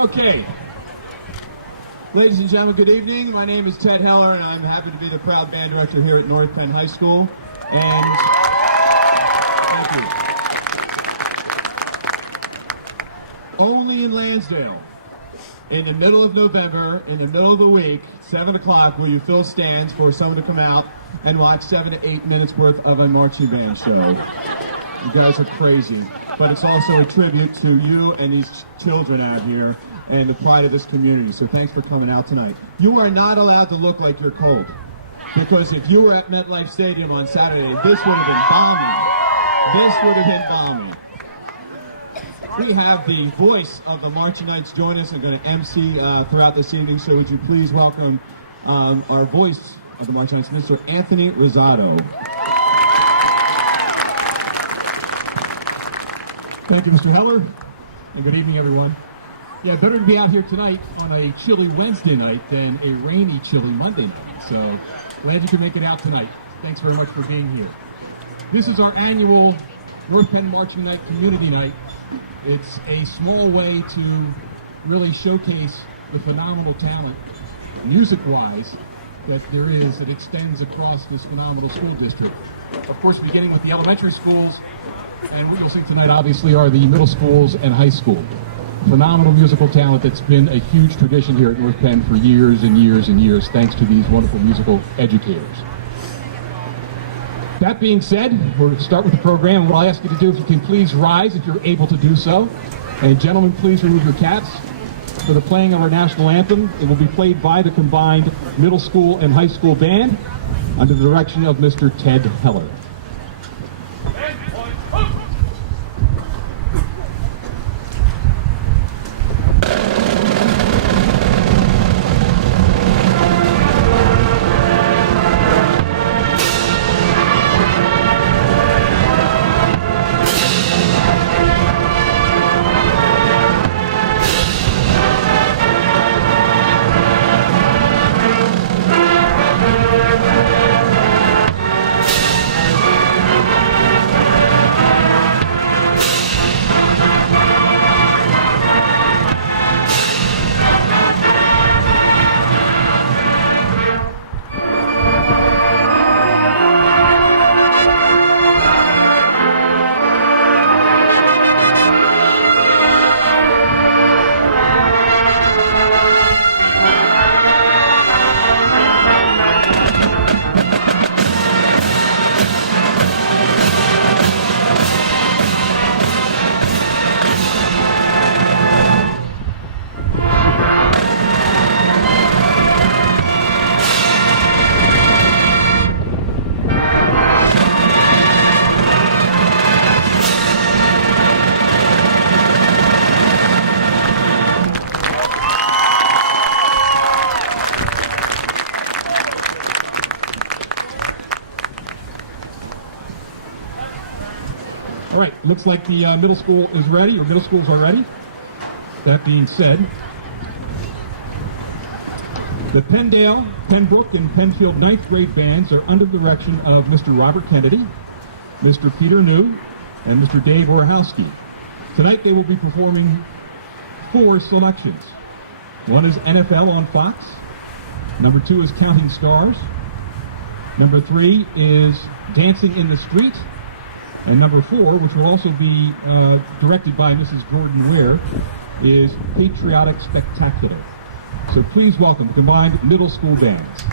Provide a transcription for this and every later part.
Okay. Ladies and gentlemen, good evening. My name is Ted Heller, and I'm happy to be the proud band director here at North Penn High School. And thank you. Only in Lansdale, in the middle of November, in the middle of the week, 7 o'clock, will you fill stands for someone to come out and watch 7 to 8 minutes worth of a marching band show. You guys are crazy. But it's also a tribute to you and these children out here and the pride of this community. So thanks for coming out tonight. You are not allowed to look like you're cold, because if you were at MetLife Stadium on Saturday, this would have been bombing. This would have been bombing. We have the voice of the Marching Knights join us and going to MC throughout this evening. So would you please welcome our voice of the Marching Knights, Mr. Anthony Rosado. Thank you, Mr. Heller, and good evening, everyone. Yeah, better to be out here tonight on a chilly Wednesday night than a rainy, chilly Monday night. So glad you could make it out tonight. Thanks very much for being here. This is our annual North Penn Marching Night Community Night. It's a small way to really showcase the phenomenal talent, music-wise, that there is that extends across this phenomenal school district. Of course, beginning with the elementary schools, and what you'll see tonight, obviously, are the middle schools and high school. Phenomenal musical talent that's been a huge tradition here at North Penn for years and years and years, thanks to these wonderful musical educators. That being said, we're going to start with the program. What I'll ask you to do, if you can please rise if you're able to do so. And gentlemen, please remove your caps. For the playing of our national anthem, it will be played by the combined middle school and high school band under the direction of Mr. Ted Heller. All right, looks like the middle school is ready, or middle schools are ready. That being said, the Penndale, Pembroke, and Penfield 9th grade bands are under the direction of Mr. Robert Kennedy, Mr. Peter New, and Mr. Dave Orahowski. Tonight they will be performing 4 selections. One is NFL on Fox. Number 2 is Counting Stars. Number 3 is Dancing in the Street. And number 4, which will also be directed by Mrs. Jordan Ware, is Patriotic Spectacular. So please welcome the combined middle school bands.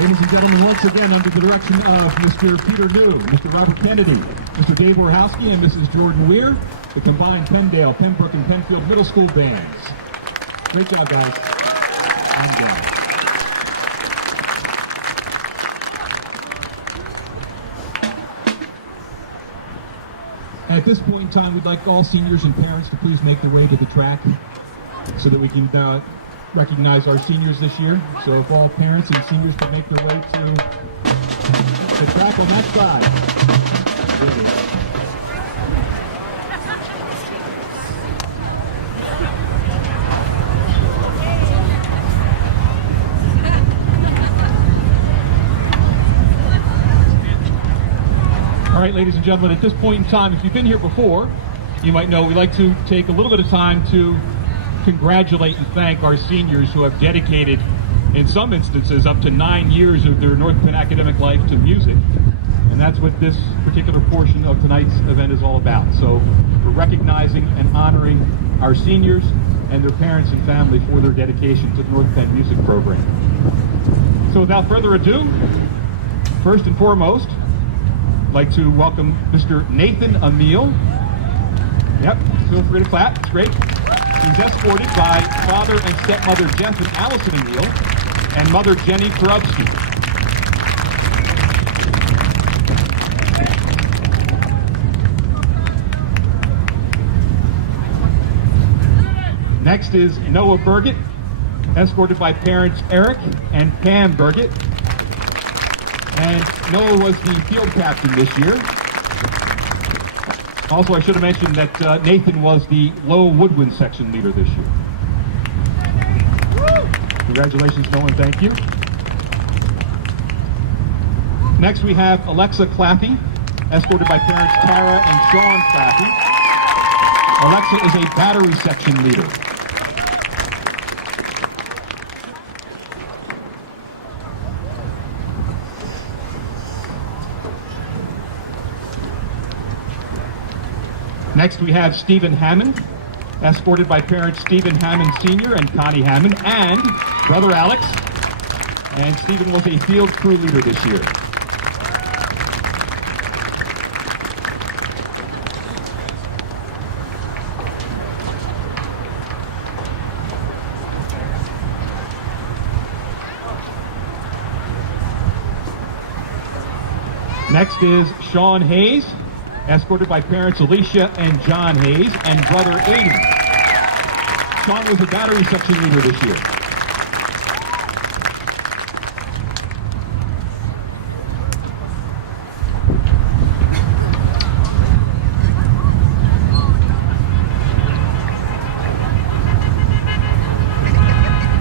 Ladies and gentlemen, once again, under the direction of Mr. Peter New, Mr. Robert Kennedy, Mr. Dave Warhowski, and Mrs. Jordan Weir, the combined Penndale, Pembroke, and Penfield Middle School bands. Great job, guys. I'm down. At this point in time, we'd like all seniors and parents to please make their way to the track so that we can recognize our seniors this year. So if all parents and seniors can make their way to the track on that side. Really. All right, ladies and gentlemen, at this point in time, if you've been here before, you might know we like to take a little bit of time to congratulate and thank our seniors who have dedicated, in some instances, up to 9 years of their North Penn academic life to music. And that's what this particular portion of tonight's event is all about. So we're recognizing and honoring our seniors and their parents and family for their dedication to the North Penn music program. So without further ado, first and foremost, I'd like to welcome Mr. Nathan Emil. Yep, feel free to clap, it's great. He's escorted by father and stepmother Jeff and Allison Emil and mother Jenny Korubsky. Next is Noah Burgett, escorted by parents Eric and Pam Burgett. And Noah was the field captain this year. Also, I should have mentioned that Nathan was the low woodwind section leader this year. Congratulations, Noah, and thank you. Next, we have Alexa Clampy, escorted by parents Tara and Sean Clampy. Alexa is a battery section leader. Next, we have Stephen Hammond, escorted by parents Stephen Hammond Sr. and Connie Hammond, and brother Alex. And Stephen was a field crew leader this year. Next is Sean Hayes, escorted by parents Alicia and John Hayes and brother Aiden. Sean was a battery section leader this year.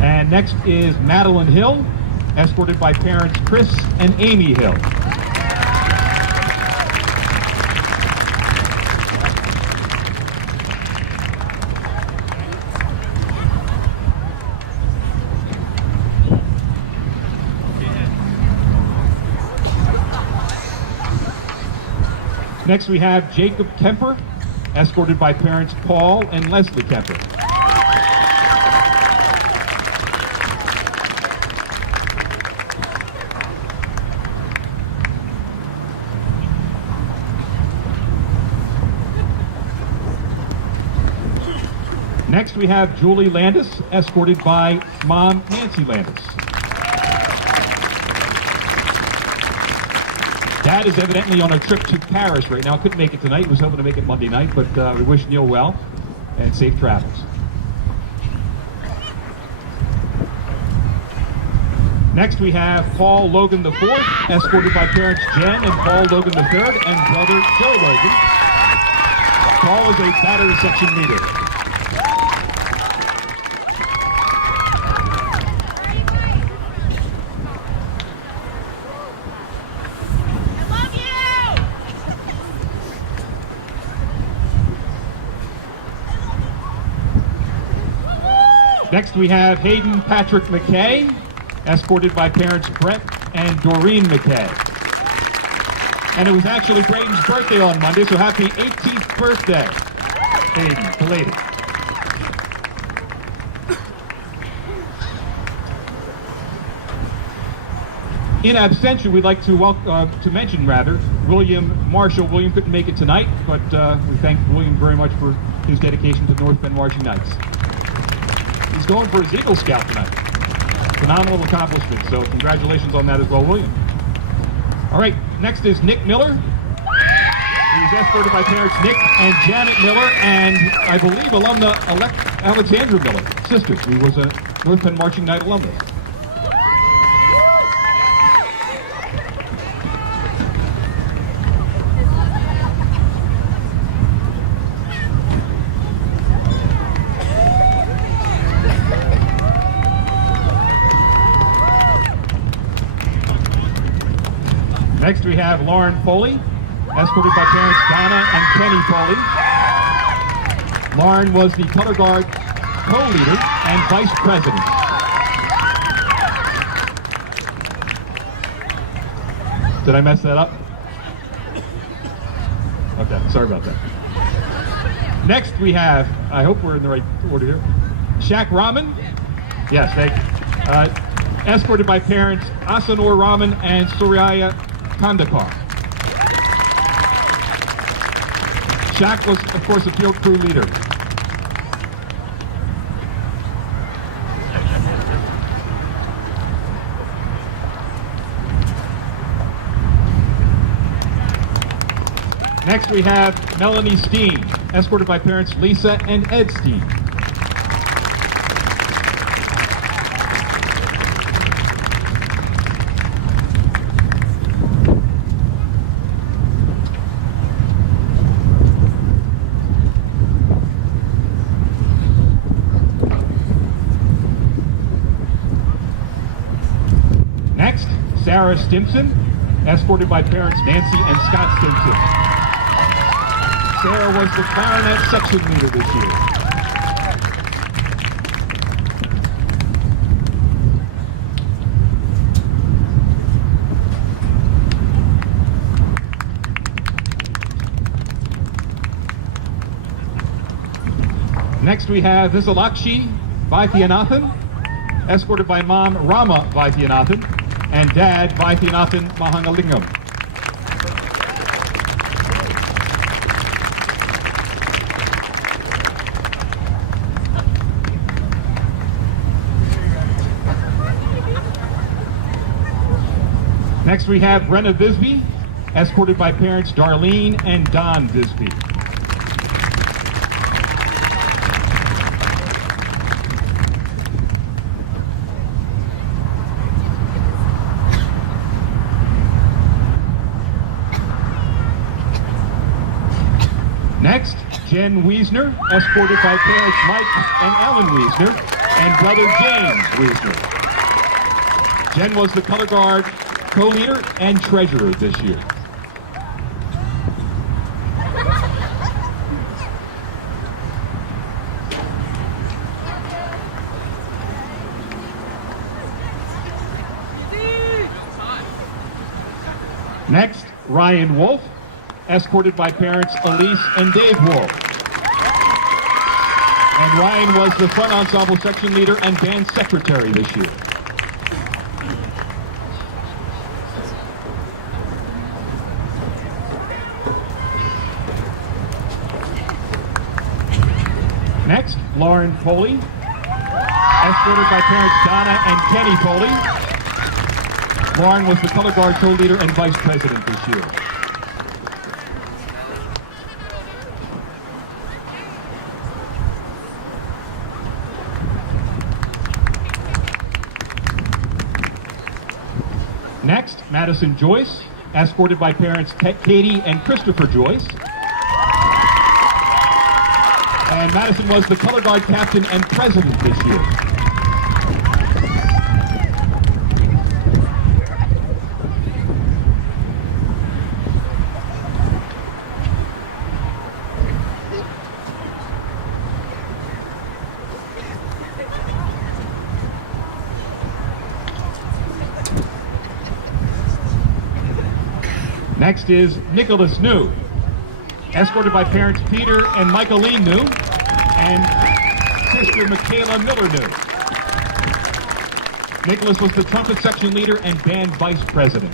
And next is Madeline Hill, escorted by parents Chris and Amy Hill. Next, we have Jacob Kemper, escorted by parents Paul and Leslie Kemper. Next, we have Julie Landis, escorted by Mom Nancy Landis. Dad is evidently on a trip to Paris right now. Couldn't make it tonight. He was hoping to make it Monday night, but we wish Neil well and safe travels. Next, we have Paul Logan IV, escorted by parents Jen and Paul Logan III and brother Joe Logan. Paul is a battery section leader. Next, we have Hayden Patrick McKay, escorted by parents Brett and Doreen McKay. And it was actually Braden's birthday on Monday, so happy 18th birthday, Hayden, belated. In absentia, we'd like to mention William Marshal. William couldn't make it tonight, but we thank William very much for his dedication to the North Penn Marching Knights. He's going for his Eagle Scout tonight. Phenomenal accomplishment, so congratulations on that as well, William. All right, next is Nick Miller. He was escorted by parents Nick and Janet Miller, and I believe alumna Alexandra Miller, sister, who was a North Penn Marching Knight alumnus. Next we have Lauren Foley, escorted by parents Donna and Kenny Foley. Lauren was the color guard co-leader and vice president. Did I mess that up? Okay, sorry about that. Next we have, I hope we're in the right order here, Shaq Rahman. Yes, thank you. Escorted by parents Asanur Rahman and Surya Kandakar. Shaq was, of course, a field crew leader. Next we have Melanie Steam, escorted by parents Lisa and Ed Steam. Sarah Stimson, escorted by parents Nancy and Scott Stimson. Sarah was the clarinet section leader this year. Next we have Visalakshi Vaidyanathan, escorted by mom Rama Vaidyanathan and dad Vaidyanathan Mahangalingam. Next we have Brenna Bisbee, escorted by parents Darlene and Don Bisbee. Next, Jen Wiesner, escorted by parents Mike and Ellen Wiesner and brother James Wiesner. Jen was the color guard co-leader and treasurer this year. Next, Ryan Wolf, escorted by parents Elise and Dave Wolf. And Ryan was the front ensemble section leader and band secretary this year. Next, Lauren Foley, escorted by parents Donna and Kenny Foley. Lauren was the color guard co-leader and vice president this year. Next, Madison Joyce, escorted by parents Katie and Christopher Joyce. And Madison was the color guard captain and president this year. Next is Nicholas New, escorted by parents Peter and Michaeline New and sister Michaela Miller New. Nicholas was the trumpet section leader and band vice president.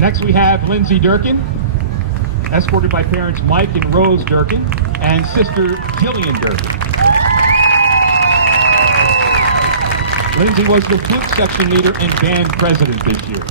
Next we have Lindsay Durkin, escorted by parents Mike and Rose Durkin, and sister Jillian Durkin. Lindsay was the flute section leader and band president this year.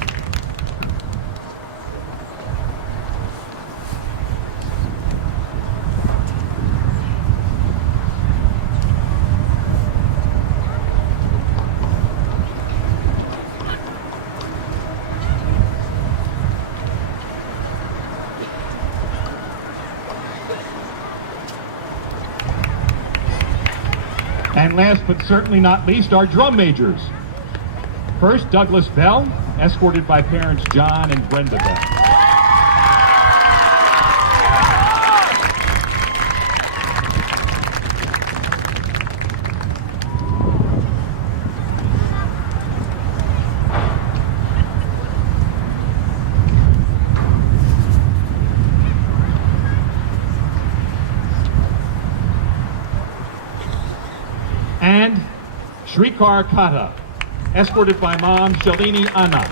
And last but certainly not least, our drum majors. First, Douglas Bell, escorted by parents John and Brenda Bell. And Shrikar Kata, escorted by mom Shalini Anna.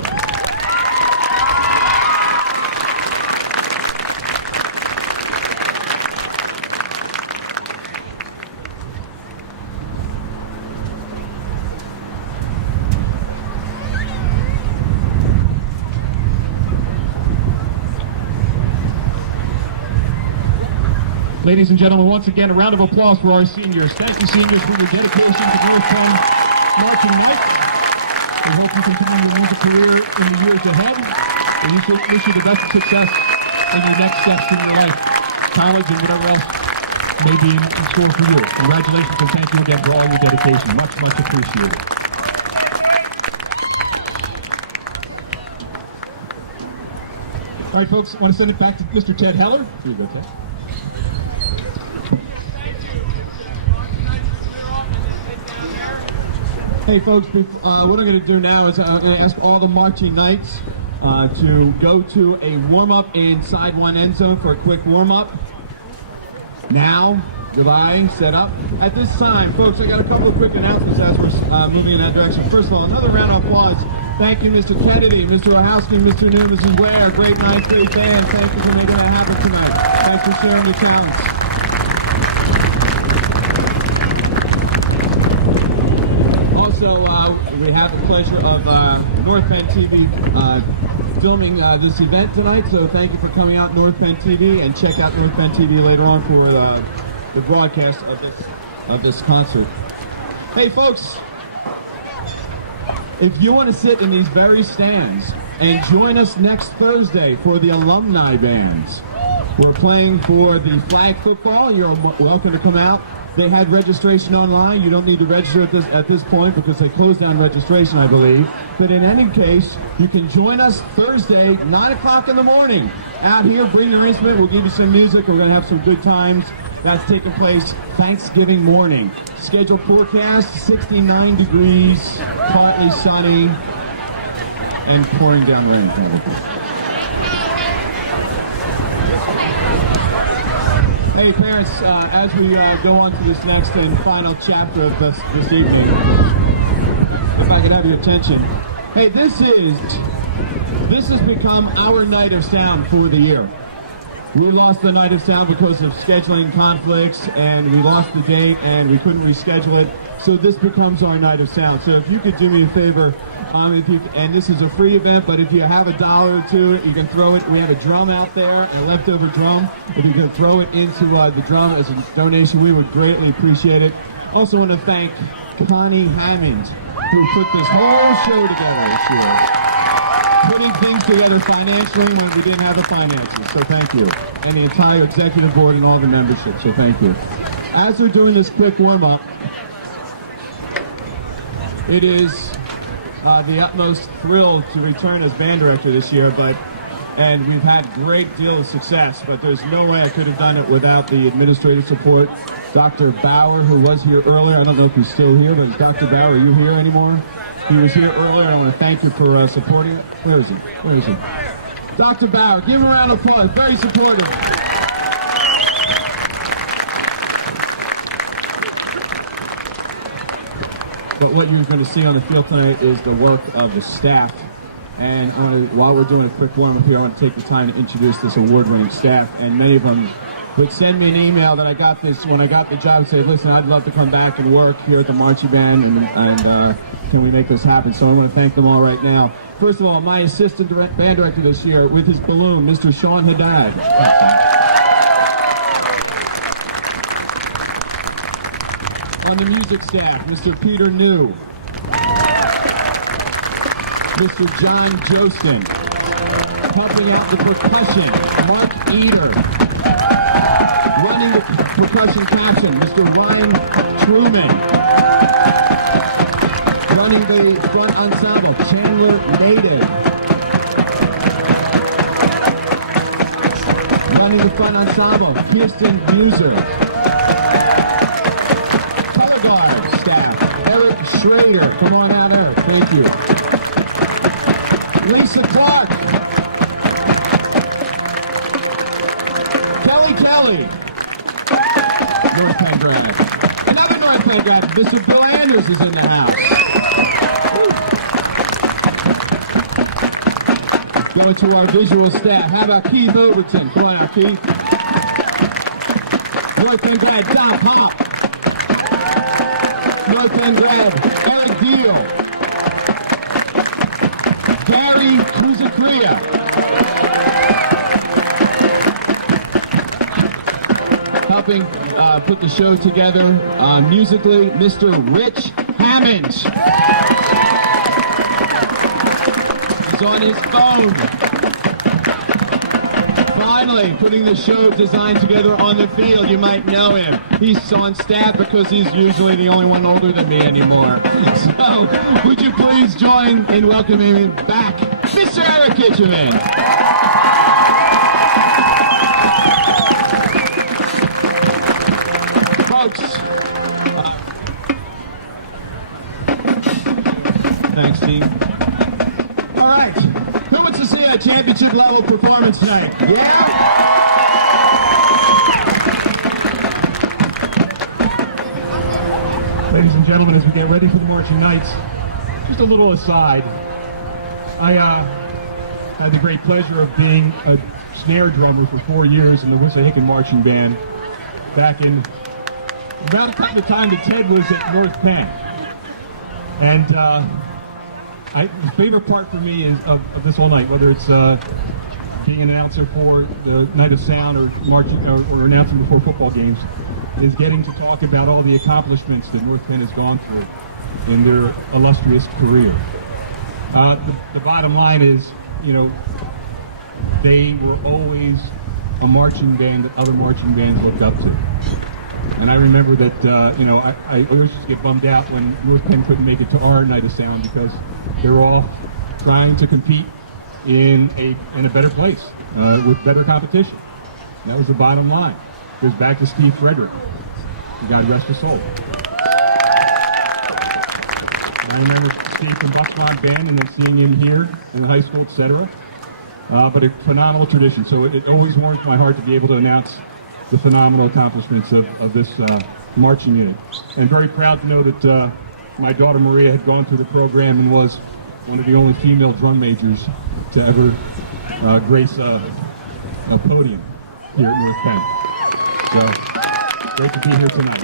Ladies and gentlemen, once again, a round of applause for our seniors. Thank you, seniors, for your dedication to North Penn Marching Knights. We hope you continue your music career in the years ahead. We wish you the best of success in your next steps in your life, college, and whatever else may be in store for you. Congratulations, and thank you again for all your dedication. Much, much appreciated. All right, folks, I want to send it back to Mr. Ted Heller. Here you go, Ted. Hey folks, what I'm going to do now is I'm going to ask all the Marching Knights to go to a warm-up inside one end zone for a quick warm-up. Now, goodbye, set up. At this time, folks, I got a couple of quick announcements as we're moving in that direction. First of all, another round of applause. Thank you, Mr. Kennedy, Mr. Ohowski, Mr. New, Mrs. Ware. Great night, great band. Thank you for making that happen tonight. Thanks for sharing your talents. Also, we have the pleasure of North Penn TV filming this event tonight, so thank you for coming out, North Penn TV, and check out North Penn TV later on for the broadcast of this concert. Hey folks, if you want to sit in these very stands and join us next Thursday for the alumni bands, we're playing for the flag football. You're welcome to come out. They had registration online. You don't need to register at this point because they closed down registration, I believe. But in any case, you can join us Thursday, 9 o'clock in the morning. Out here, bring your instrument. We'll give you some music. We're going to have some good times. That's taking place Thanksgiving morning. Scheduled forecast, 69 degrees, partly sunny, and pouring down rain. Hey parents, as we go on to this next and final chapter of this evening, if I could have your attention. Hey, this has become our night of sound for the year. We lost the night of sound because of scheduling conflicts, and we lost the date, and we couldn't reschedule it. So this becomes our night of sound. So if you could do me a favor, and this is a free event, but if you have $1 or two, you can throw it. We have a drum out there, a leftover drum. If you could throw it into the drum as a donation, we would greatly appreciate it. Also want to thank Connie Hammond, who put this whole show together this year. Putting things together financially when we didn't have the finances, so thank you. And the entire executive board and all the membership, so thank you. As we're doing this quick warm-up, it is the utmost thrill to return as band director this year, and we've had great deal of success, but there's no way I could have done it without the administrative support. Dr. Bauer, who was here earlier, I don't know if he's still here, but Dr. Bauer, are you here anymore? He was here earlier, and I want to thank you for supporting it. Where is he? Where is he? Dr. Bauer, give him a round of applause. Very supportive. But what you're going to see on the field tonight is the work of the staff. And while we're doing a quick warm-up here, I want to take the time to introduce this award-winning staff. And many of them would send me an email that I got this when I got the job, say, listen, I'd love to come back and work here at the marching band, and can we make this happen? So I want to thank them all right now. First of all, my assistant band director this year with his balloon, Mr. Sean Haddad. On the music staff, Mr. Peter New, Mr. John Jostin, helping out the percussion, Mark Eder, running the percussion caption, Mr. Ryan Truman, running the front ensemble, Chandler Native, running the front ensemble, Kirsten Muser, color guard staff, Eric Schrader, come on out, Eric, thank you. Lisa Clark, Kelly, North Penn grad. Another North Penn grad, Mr. Bill Anders is in the house. Going to our visual staff. How about Keith Overton? Come on out, Keith. North Penn grad, Don Pop. North Penn grad, Eric Deal. Gary Kuzakria. Helping put the show together musically, Mr. Rich Hammond. He's on his phone. Finally, putting the show design together on the field. You might know him. He's on staff because he's usually the only one older than me anymore. So, would you please join in welcoming him back, Mr. Eric Kitcheman. Thanks, team. All right. Who wants to see a championship level performance tonight? Yeah? Ladies and gentlemen, as we get ready for the Marching Knights, just a little aside. I had the great pleasure of being a snare drummer for 4 years in the Wissahickon Marching Band back in about the time that Ted was at North Penn. And the favorite part for me is of this whole night, whether it's being an announcer for the Night of Sound or marching or announcing before football games, is getting to talk about all the accomplishments that North Penn has gone through in their illustrious career. The bottom line is, you know, they were always a marching band that other marching bands looked up to. And I remember that, you know, I always just get bummed out when North Penn couldn't make it to our Night of Sound because they were all trying to compete in a better place with better competition. And that was the bottom line. It goes back to Steve Frederick. God rest his soul. And I remember Steve from Buckmont Band and then seeing him here in the high school, etc. But a phenomenal tradition. So it always warms my heart to be able to announce the phenomenal accomplishments of this marching unit. And very proud to know that my daughter Maria had gone through the program and was one of the only female drum majors to ever grace a podium here at North Penn. So, great to be here tonight.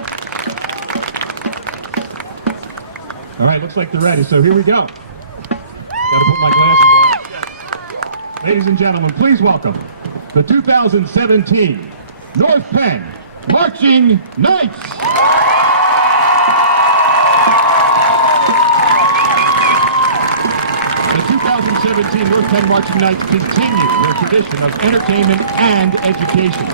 All right, looks like they're ready, so here we go. Gotta put my glasses on. Ladies and gentlemen, please welcome the 2017 North Penn Marching Knights! The 2017 North Penn Marching Knights continue their tradition of entertainment and education.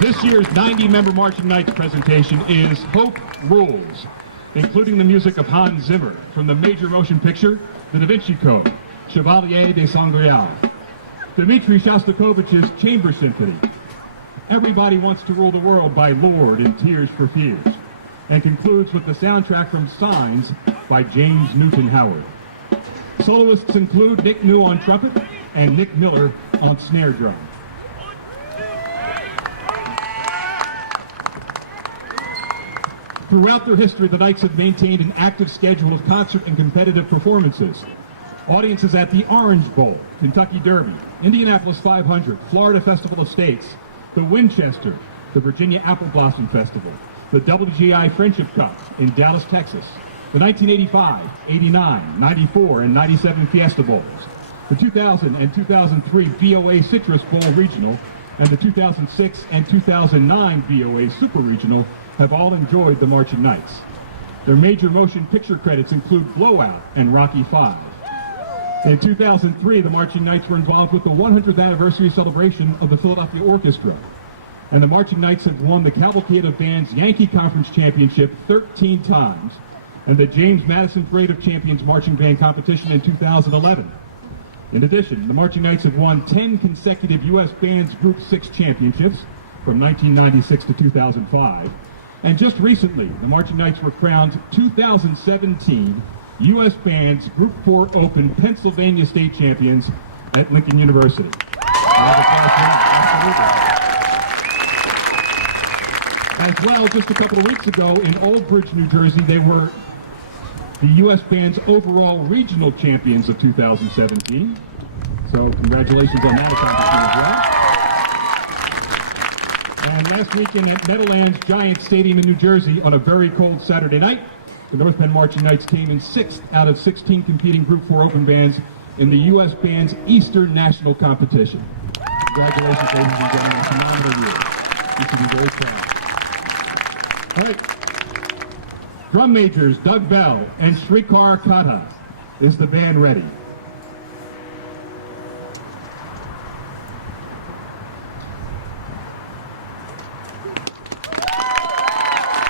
This year's 90-member Marching Knights presentation is Hope Rules, including the music of Hans Zimmer from the major motion picture The Da Vinci Code, Chevalier de Sangreal, Dmitri Shostakovich's Chamber Symphony, Everybody Wants to Rule the World by Lord and Tears for Fears, and concludes with the soundtrack from Signs by James Newton Howard. Soloists include Nick New on trumpet and Nick Miller on snare drum. Throughout their history, the Knights have maintained an active schedule of concert and competitive performances. Audiences at the Orange Bowl, Kentucky Derby, Indianapolis 500, Florida Festival of States, the Winchester, the Virginia Apple Blossom Festival, the WGI Friendship Cup in Dallas, Texas, the 1985, 89, 94, and 97 Fiesta Bowls, the 2000 and 2003 VOA Citrus Bowl Regional, and the 2006 and 2009 VOA Super Regional have all enjoyed the Marching Knights. Their major motion picture credits include Blowout and Rocky V. In 2003, the Marching Knights were involved with the 100th anniversary celebration of the Philadelphia Orchestra. And the Marching Knights have won the Cavalcade of Bands Yankee Conference Championship 13 times and the James Madison Parade of Champions Marching Band Competition in 2011. In addition, the Marching Knights have won 10 consecutive U.S. Bands Group 6 championships from 1996 to 2005. And just recently, the Marching Knights were crowned 2017 U.S. Bands Group 4 Open Pennsylvania State Champions at Lincoln University. As well, just a couple of weeks ago in Old Bridge, New Jersey, they were the U.S. Band's overall regional champions of 2017. So congratulations on that accomplishment as well. And last weekend at Meadowlands Giant Stadium in New Jersey on a very cold Saturday night, the North Penn Marching Knights came in 6th out of 16 competing Group 4 Open bands in the U.S. Band's Eastern National Competition. Congratulations, ladies and gentlemen. Phenomenal year. You should be very proud. All right. Drum majors Doug Bell and Shrikar Kata. Is the band ready?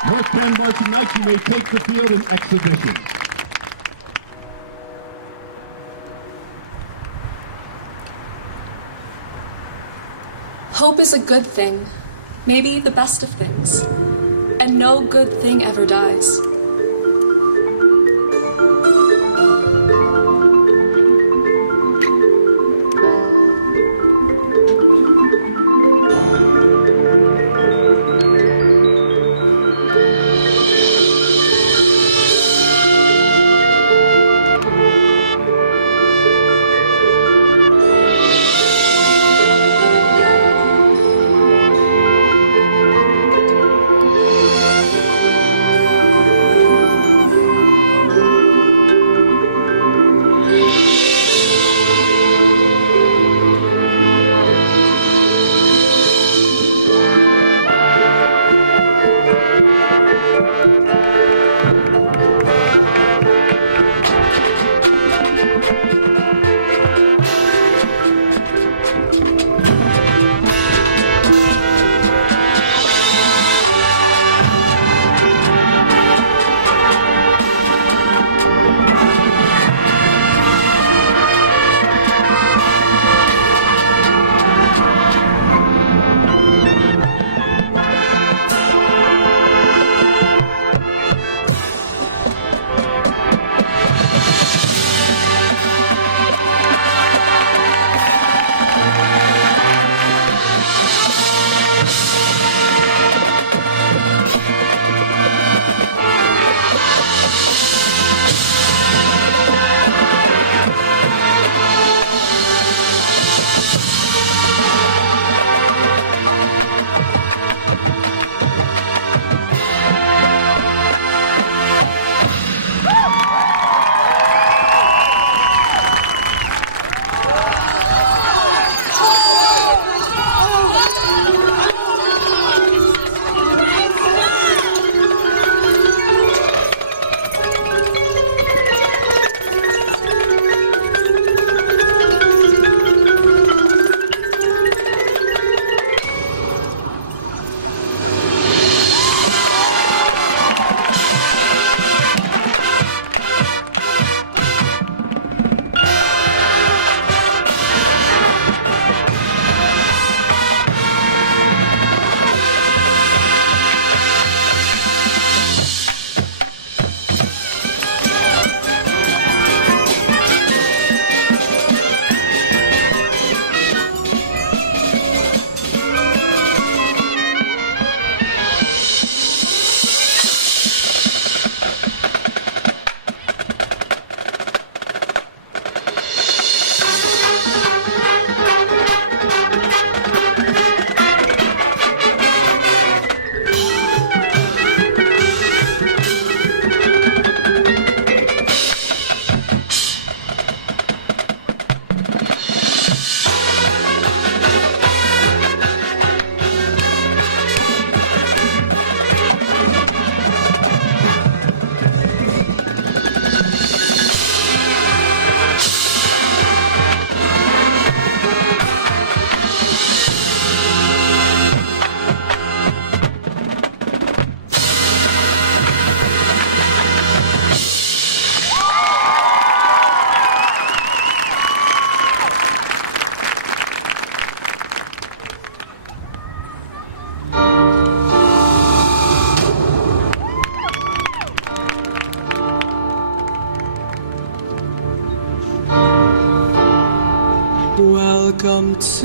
North Penn Marching Knights, you may take the field in exhibition. Hope is a good thing, maybe the best of things, and no good thing ever dies.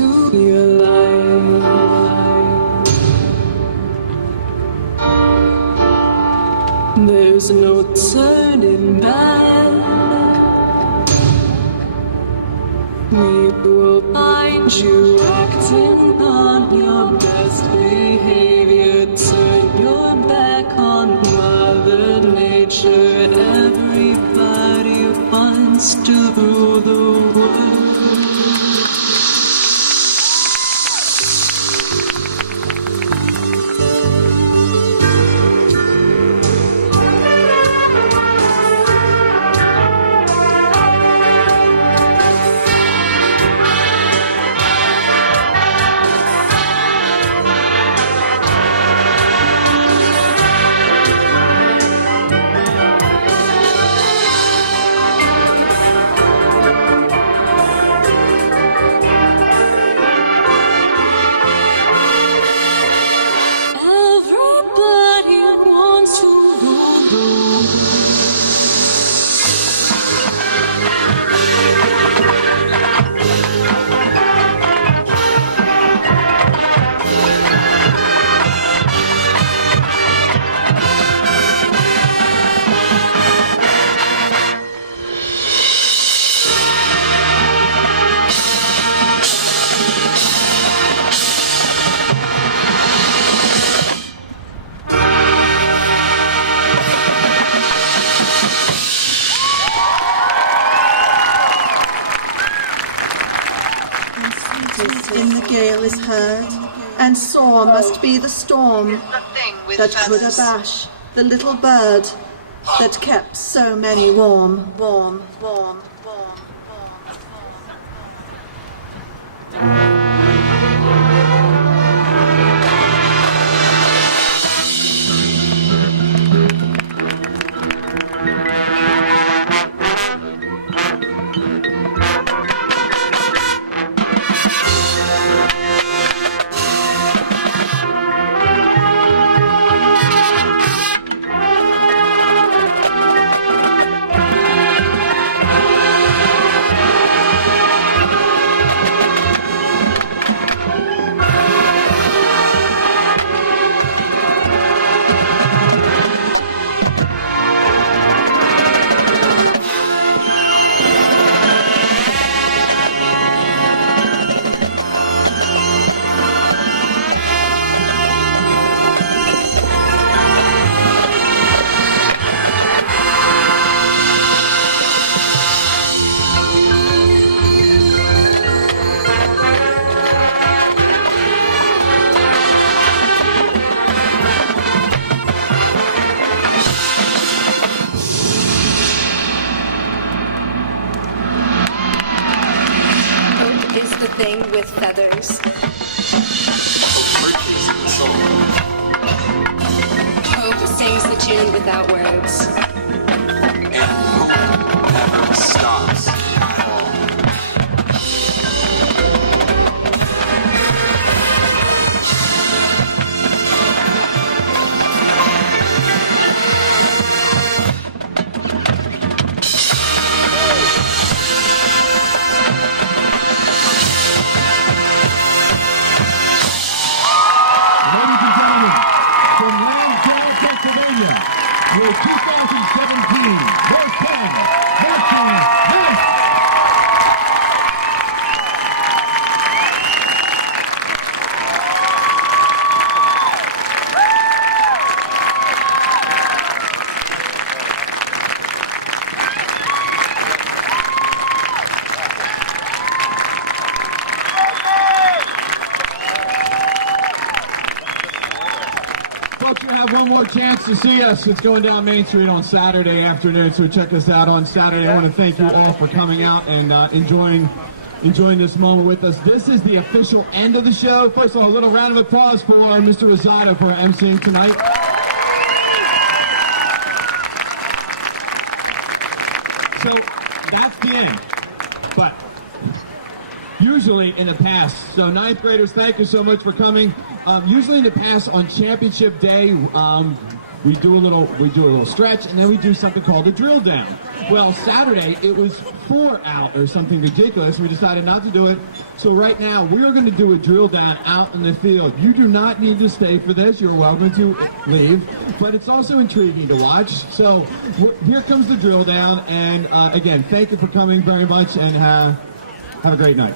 into your life. There's no turning back. We will find you acting on your best behavior. Turn your back on Mother Nature. Everybody wants to rule the world. In the gale is heard, and sore must be the storm that could abash the little bird that kept so many warm, warm, warm, warm, warm. Thing with feathers. Hope sings the tune without words. And hope never stops. Your 2017 North Penn Marching Knights. Folks, we're going to have one more chance to see us. It's going down Main Street on Saturday afternoon, so check us out on Saturday. I want to thank you all for coming out and enjoying this moment with us. This is the official end of the show. First of all, a little round of applause for Mr. Rosado for emceeing tonight. So that's the end. But usually in the past, so ninth graders, thank you so much for coming. Usually in the past on championship day, we do a little stretch, and then we do something called a drill down. Well, Saturday, it was 4 out or something ridiculous. We decided not to do it. So right now, we're going to do a drill down out in the field. You do not need to stay for this. You're welcome to leave. But it's also intriguing to watch. So here comes the drill down. And again, thank you for coming very much, and have a great night.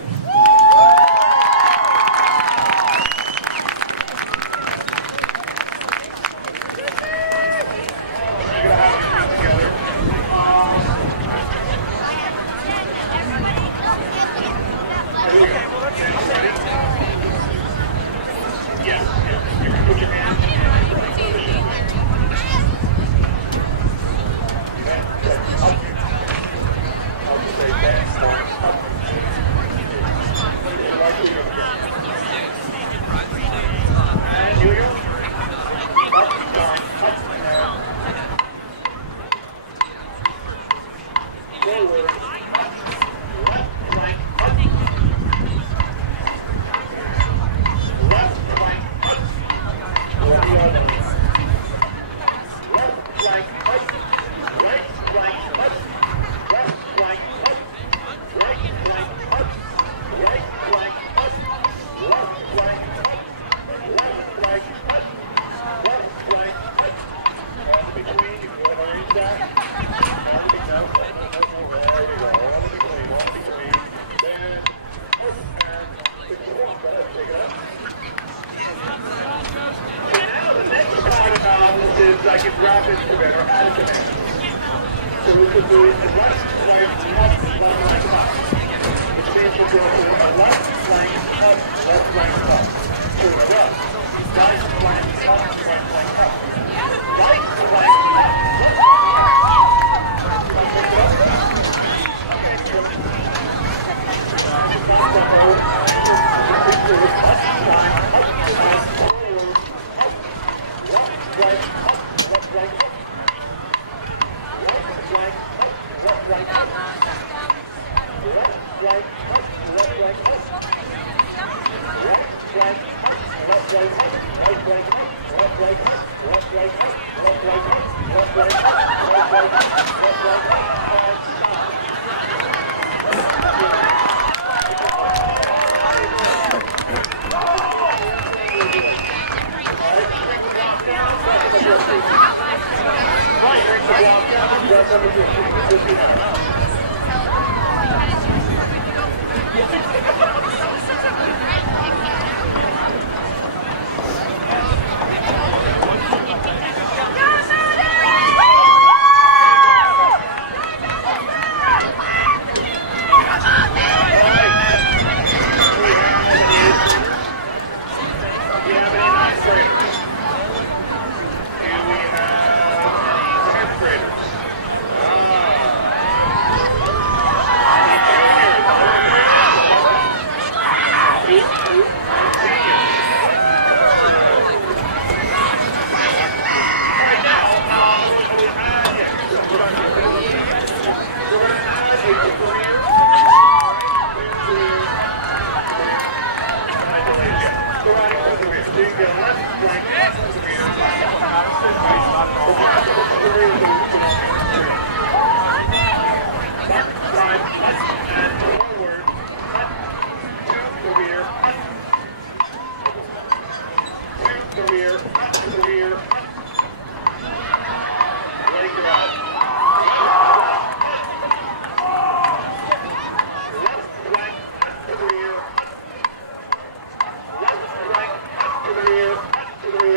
To the rear.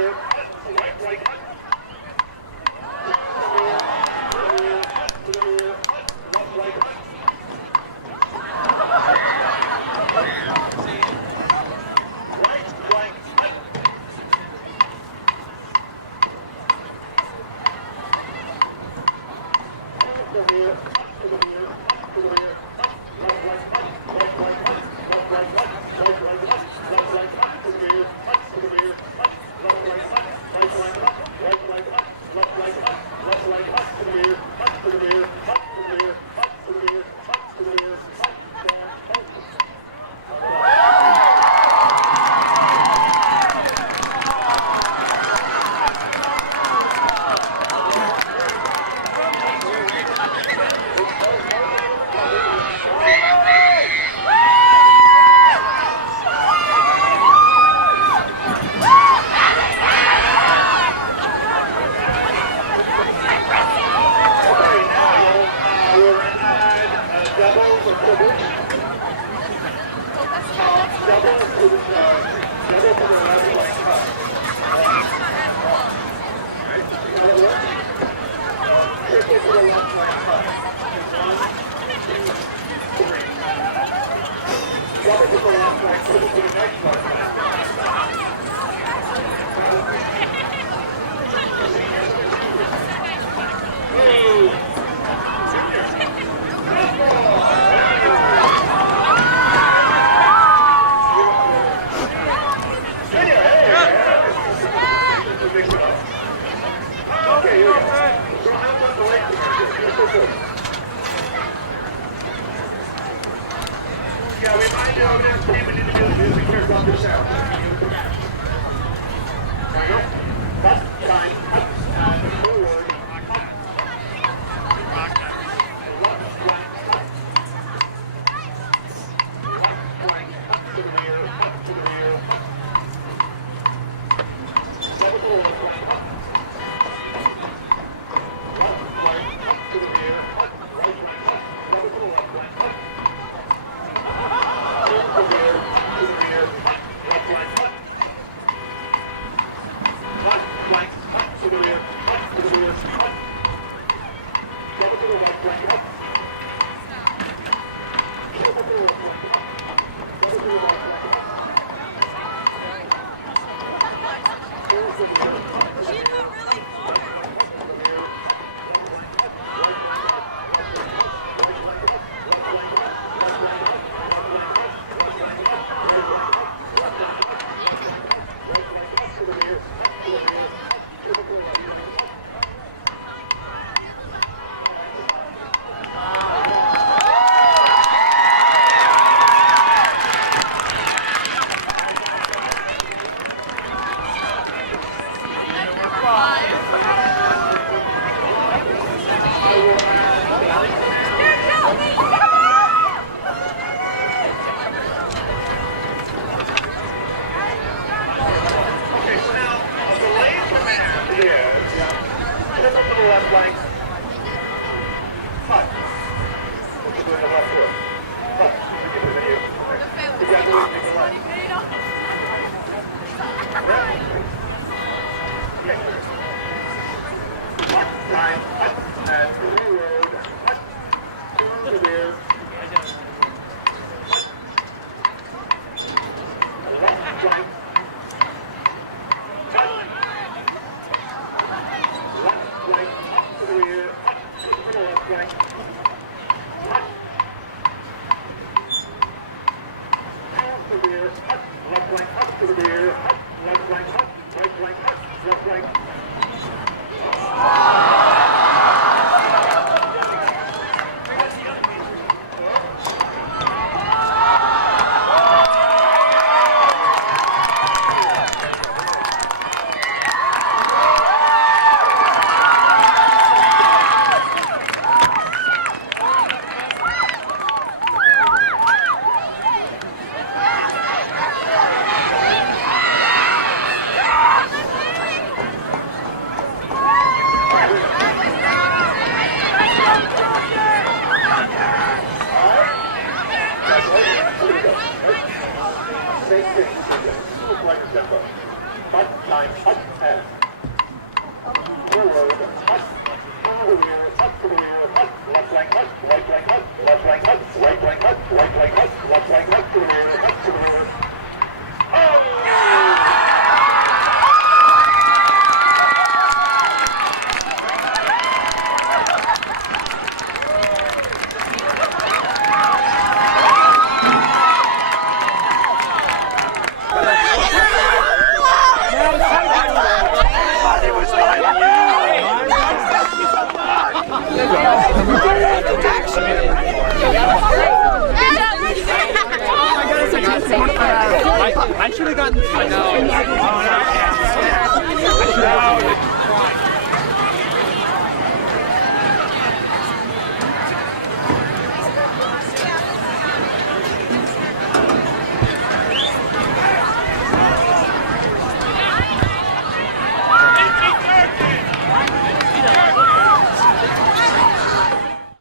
I should have gotten. I know.